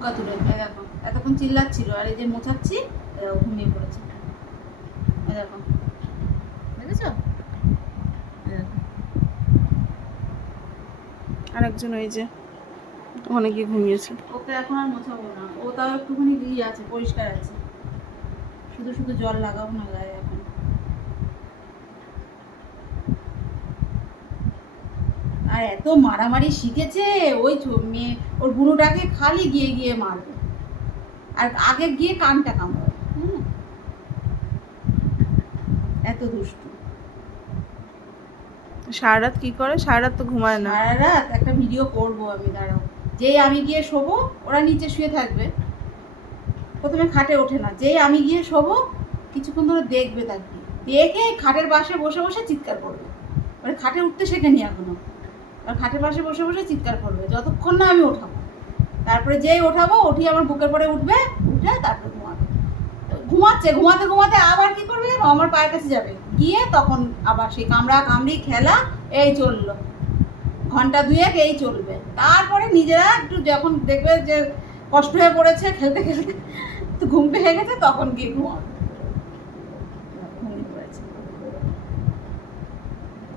মুখা তুলে দেখো এতক্ষণ চিল্লাচ্ছিল, আর এই যে মোছাচ্ছি ঘুমিয়ে পড়েছে। দেখো দেখেছো, আরেকজন ওই যে ওখানে গিয়ে ঘুমিয়েছে। ওকে এখন আর মোছাবো না, ও তাও একটুখানি আছে, পরিষ্কার আছে, শুধু শুধু জল লাগাবো না গায়ে এখন। আর এত মারামারি শিখেছে ওই মেয়ে, ওর বুড়োটাকে খালি গিয়ে গিয়ে মারবে, আর আগে গিয়ে কানটা কামড়াবে। এত দুষ্টু। সারা রাত কি করে? সারা রাত তো ঘুমায় না। সারা রাত একটা ভিডিও করবো আমি, দাঁড়াও। যেই আমি গিয়ে শোবো ওরা নিচে শুয়ে থাকবে, প্রথমে খাটে ওঠে না, যেই আমি গিয়ে শোবো কিছুক্ষণ ধরে দেখবে, তাকে দেখে খাটের পাশে বসে বসে চিৎকার করবে। মানে খাটে উঠতে শেখেনি এখনো, আর খাটের পাশে বসে বসে চিৎকার করবে যতক্ষণ না আমি ওঠাবো। তারপরে যেই ওঠাবো, উঠি আমার বুকের পরে উঠবে, উঠে তারপরে ঘুমাবে। ঘুমাচ্ছে, ঘুমাতে ঘুমাতে আবার কি করবে, আমার পায়ের কাছে যাবে, গিয়ে তখন আবার সেই কামড়া কামড়ি খেলা এই চললো, ঘন্টা দুয়েক এই চলবে। তারপরে নিজেরা একটু যখন দেখবে যে কষ্ট হয়ে পড়েছে খেলতে খেলতে, তো ঘুম পেয়ে গেছে, তখন গিয়ে ঘুমাবে।